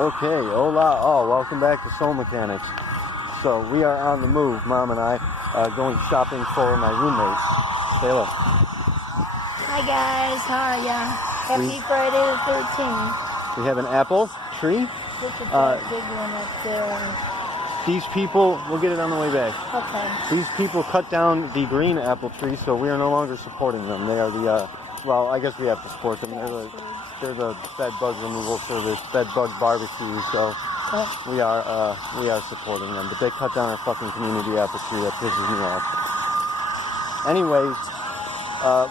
Okay, hola, welcome back to Soul Mechanics. So we are on the move, Mom and I, going shopping for my roommate. Say hello. Hi guys, how are ya? Happy Friday the 13th. We have an apple tree. Look at that big one up there. These people, we'll get it on the way back. Okay. These people cut down the green apple tree, so we are no longer supporting them. They are the, well, I guess we have to support them. They're the bed bug removal service, bed bug barbecue, so we are supporting them. But they cut down our fucking community apple tree. That pisses me off. Anyways,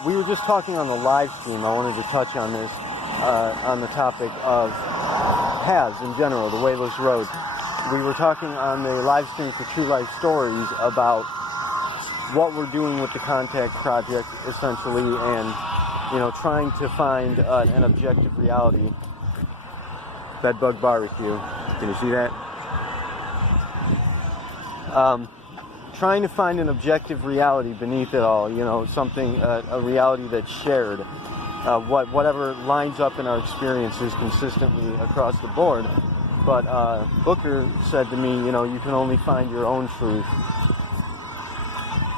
we were just talking on the live stream. I wanted to touch on this, on the topic of paths in general, the Wayless Road. We were talking on the live stream for True Life Stories about what we're doing with the Contact Project, essentially, and trying to find an objective reality. Bedbug barbecue. Can you see that? Trying to find an objective reality beneath it all. Something, a reality that's shared. Whatever lines up in our experiences consistently across the board. But Booker said to me, you can only find your own truth.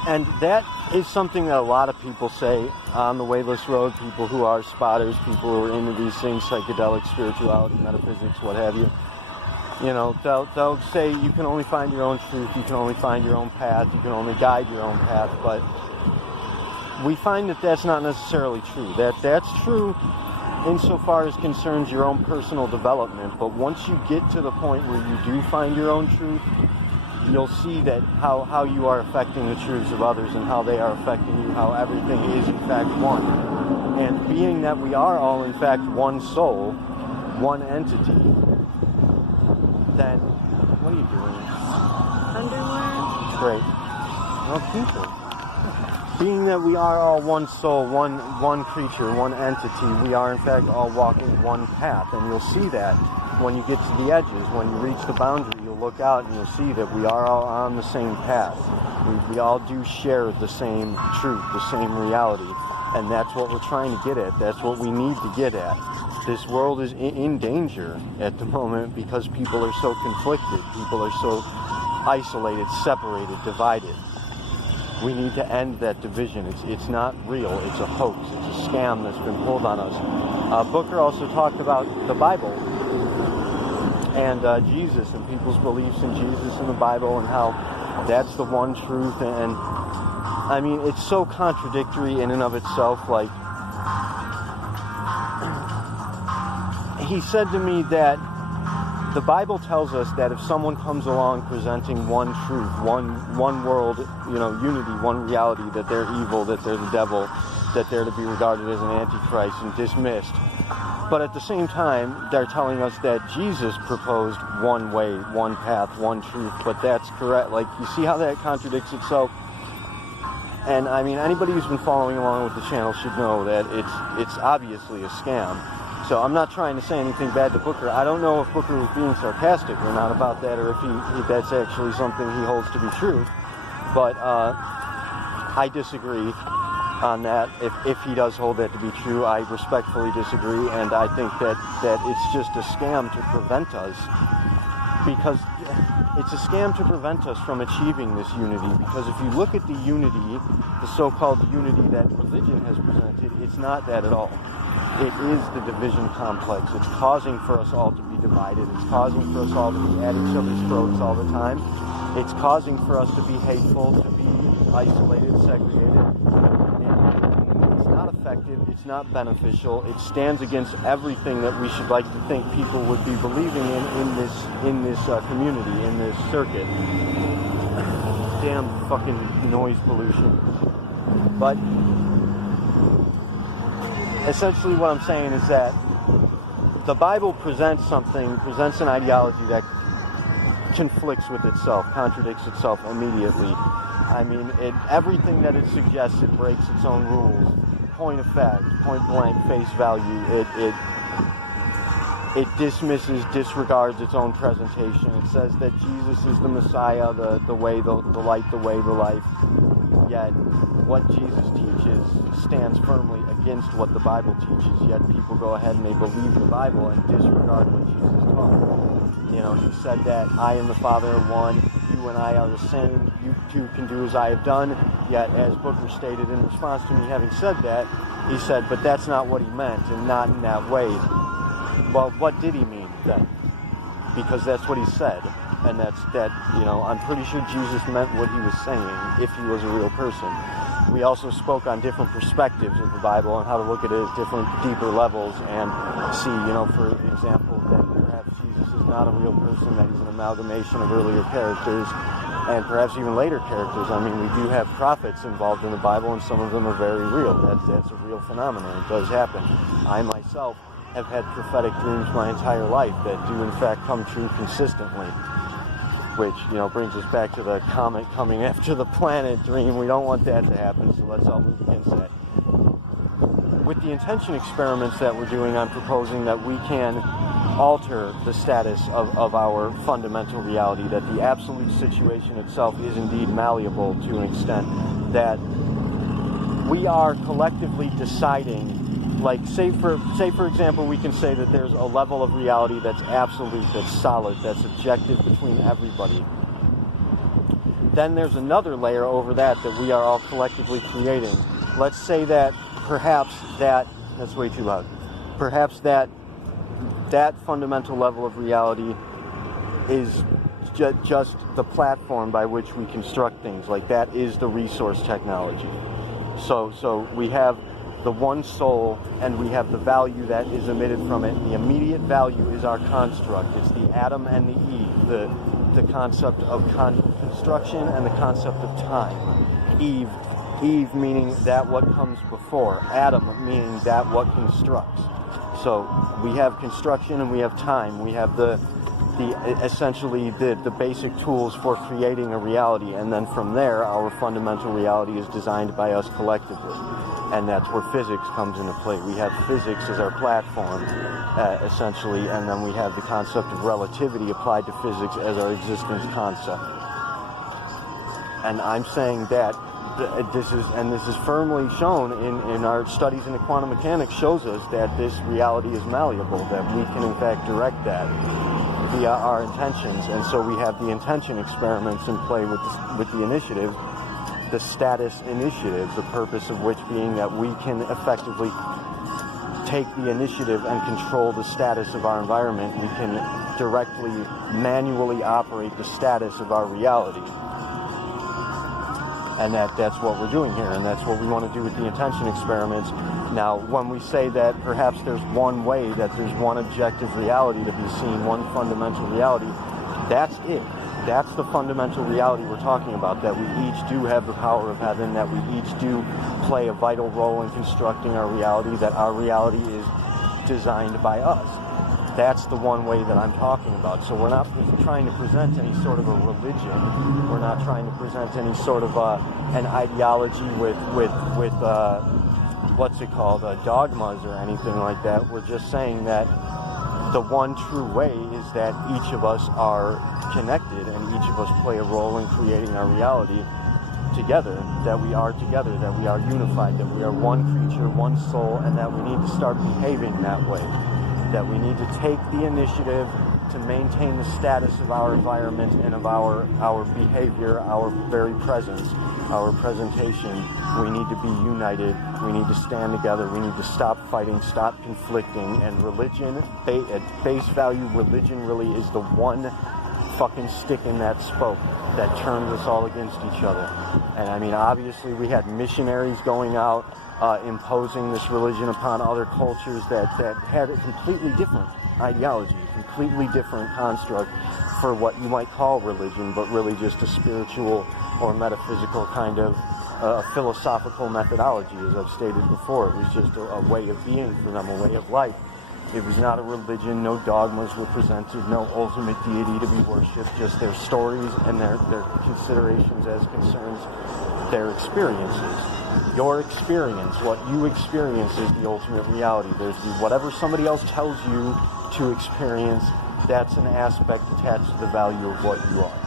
And that is something that a lot of people say on the Wayless Road, people who are spotters, people who are into these things, psychedelic, spirituality, metaphysics, what have you. They'll say you can only find your own truth, you can only find your own path, you can only guide your own path, but we find that that's not necessarily true. That's true insofar as concerns your own personal development, but once you get to the point where you do find your own truth, you'll see that how you are affecting the truths of others and how they are affecting you, how everything is in fact one. And being that we are all in fact one soul, one entity, then what are you doing? Underwear? Great. Well, people. Being that we are all one soul, one creature, one entity, we are in fact all walking one path, and you'll see that when you get to the edges, when you reach the boundary, you'll look out and you'll see that we are all on the same path. We all do share the same truth, the same reality, and that's what we're trying to get at. That's what we need to get at. This world is in danger at the moment because people are so conflicted, people are so isolated, separated, divided. We need to end that division. It's not real. It's a hoax. It's a scam that's been pulled on us. Booker also talked about the Bible and Jesus and people's beliefs in Jesus and the Bible and how that's the one truth. And I mean, it's so contradictory in and of itself. Like, he said to me that the Bible tells us that if someone comes along presenting one truth, one world, unity, one reality, that they're evil, that they're the devil, that they're to be regarded as an antichrist and dismissed. But at the same time, they're telling us that Jesus proposed one way, one path, one truth, but that's correct. Like, you see how that contradicts itself? And I mean, anybody who's been following along with the channel should know that it's obviously a scam. So I'm not trying to say anything bad to Booker. I don't know if Booker was being sarcastic or not about that, or if that's actually something he holds to be true. But I disagree on that. If he does hold that to be true, I respectfully disagree, and I think that it's just a scam to prevent us, because it's a scam to prevent us from achieving this unity. Because if you look at the unity, the so-called unity that religion has presented, it's not that at all. It is the division complex. It's causing for us all to be divided. It's causing for us all to be at each other's throats all the time. It's causing for us to be hateful, to be isolated, segregated. And it's not effective. It's not beneficial. It stands against everything that we should like to think people would be believing in this community, in this circuit. Damn fucking noise pollution. But essentially what I'm saying is that the Bible presents an ideology that conflicts with itself, contradicts itself immediately. I mean, everything that it suggests, it breaks its own rules. Point of fact, point blank, face value. It dismisses, disregards its own presentation. It says that Jesus is the Messiah, the way, the light, the way, the life. Yet what Jesus teaches stands firmly against what the Bible teaches, yet people go ahead and they believe the Bible and disregard what what Jesus taught. You know, he said that I and the Father are one, you and I are the same, you too can do as I have done. Yet, as Booker stated in response to me having said that, he said, but that's not what he meant, and not in that way. Well, what did he mean then? Because that's what he said. And I'm pretty sure Jesus meant what he was saying if he was a real person. We also spoke on different perspectives of the Bible and how to look at it at different, deeper levels and see, for example, that perhaps Jesus is not a real person, that he's an amalgamation of earlier characters and perhaps even later characters. I mean, we do have prophets involved in the Bible, and some of them are very real. That's a real phenomenon. It does happen. I myself have had prophetic dreams my entire life that do in fact come true consistently, which brings us back to the comet coming after the planet dream. We don't want that to happen, so let's all move against that. With the intention experiments that we're doing, I'm proposing that we can alter the status of our fundamental reality, that the absolute situation itself is indeed malleable to an extent, that we are collectively deciding. Like, say for example, we can say that there's a level of reality that's absolute, that's solid, that's objective between everybody. Then there's another layer over that we are all collectively creating. Let's say that perhaps that's way too loud. Perhaps that fundamental level of reality is just the platform by which we construct things. Like, that is the resource technology. So we have the one soul, and we have the value that is emitted from it. The immediate value is our construct. It's the Adam and the Eve, the concept of construction and the concept of time. Eve meaning that what comes before. Adam meaning that what constructs. So we have construction and we have time. We have essentially the basic tools for creating a reality, and then from there our fundamental reality is designed by us collectively. And that's where physics comes into play. We have physics as our platform, essentially, and then we have the concept of relativity applied to physics as our existence concept. And I'm saying that this is firmly shown in our studies in the quantum mechanics, shows us that this reality is malleable, that we can in fact direct that via our intentions. And so we have the intention experiments in play with the initiative. The status initiative, the purpose of which being that we can effectively take the initiative and control the status of our environment. We can directly, manually operate the status of our reality. And that's what we're doing here, and that's what we want to do with the intention experiments. Now, when we say that perhaps there's one way, that there's one objective reality to be seen, one fundamental reality, that's it. That's the fundamental reality we're talking about, that we each do have the power of heaven, that we each do play a vital role in constructing our reality, that our reality is designed by us. That's the one way that I'm talking about. So we're not trying to present any sort of a religion. We're not trying to present any sort of an ideology with dogmas or anything like that. We're just saying that the one true way is that each of us are connected and each of us play a role in creating our reality together, that we are together, that we are unified, that we are one creature, one soul, and that we need to start behaving that way, that we need to take the initiative to maintain the status of our environment and of our behavior, our very presence, our presentation. We need to be united. We need to stand together. We need to stop fighting, stop conflicting. And religion, at base value, religion really is the one fucking stick in that spoke that turns us all against each other. And I mean, obviously we had missionaries going out, imposing this religion upon other cultures that had a completely different ideology, completely different construct for what you might call religion, but really just a spiritual or metaphysical kind of philosophical methodology, as I've stated before. It was just a way of being for them, a way of life. It was not a religion, no dogmas were presented, no ultimate deity to be worshipped, just their stories and their considerations as concerns their experiences. Your experience, what you experience, is the ultimate reality. There's whatever somebody else tells you to experience, that's an aspect attached to the value of what you are.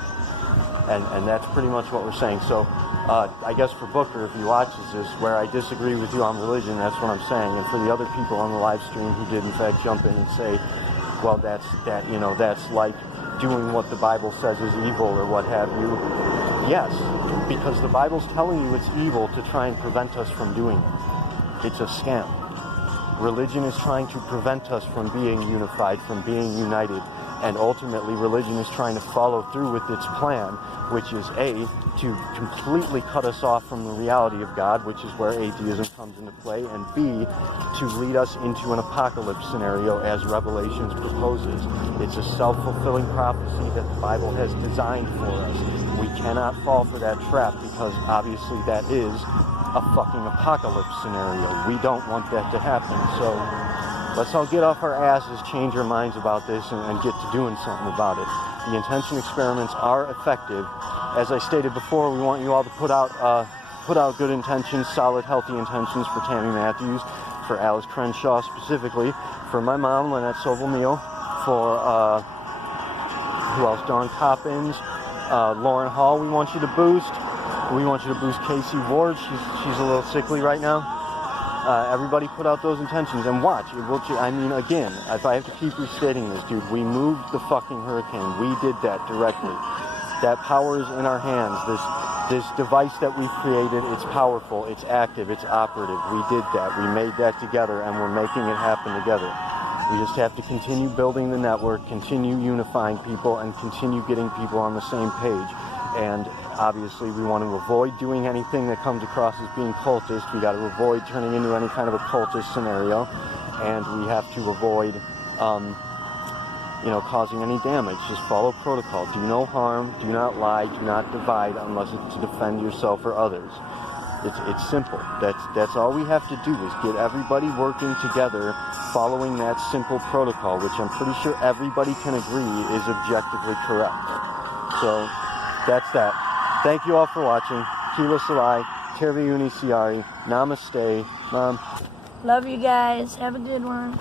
And that's pretty much what we're saying. So I guess for Booker, if he watches this, where I disagree with you on religion, that's what I'm saying. And for the other people on the live stream who did in fact jump in and say, well, that's like doing what the Bible says is evil or what have you. Yes, because the Bible's telling you it's evil to try and prevent us from doing it. It's a scam. Religion is trying to prevent us from being unified, from being united, and ultimately religion is trying to follow through with its plan, which is A, to completely cut us off from the reality of God, which is where atheism comes into play, and B, to lead us into an apocalypse scenario as Revelations proposes. It's a self-fulfilling prophecy that the Bible has designed for us. We cannot fall for that trap because obviously that is a fucking apocalypse scenario. We don't want that to happen. So let's all get off our asses, change our minds about this, and get to doing something about it. The intention experiments are effective. As I stated before, we want you all to put out good intentions, solid, healthy intentions for Tammy Matthews, for Alice Crenshaw specifically, for my mom, Lynette Sobelmeal, for who else? Dawn Coppins, Lauren Hall. We want you to boost. We want you to boost Casey Ward. She's a little sickly right now. Everybody put out those intentions and watch. It will. I mean, again, if I have to keep restating this, dude, we moved the fucking hurricane. We did that directly. That power is in our hands. This device that we've created, it's powerful, it's active, it's operative. We did that. We made that together, and we're making it happen together. We just have to continue building the network, continue unifying people, and continue getting people on the same page. And obviously, we want to avoid doing anything that comes across as being cultist. We got to avoid turning into any kind of a cultist scenario, and we have to avoid, causing any damage. Just follow protocol. Do no harm. Do not lie. Do not divide, unless it's to defend yourself or others. It's simple. That's all we have to do is get everybody working together, following that simple protocol, which I'm pretty sure everybody can agree is objectively correct. So that's that. Thank you all for watching. Kila Salai, Terviuni Siari, Namaste, Mom. Love you guys. Have a good one.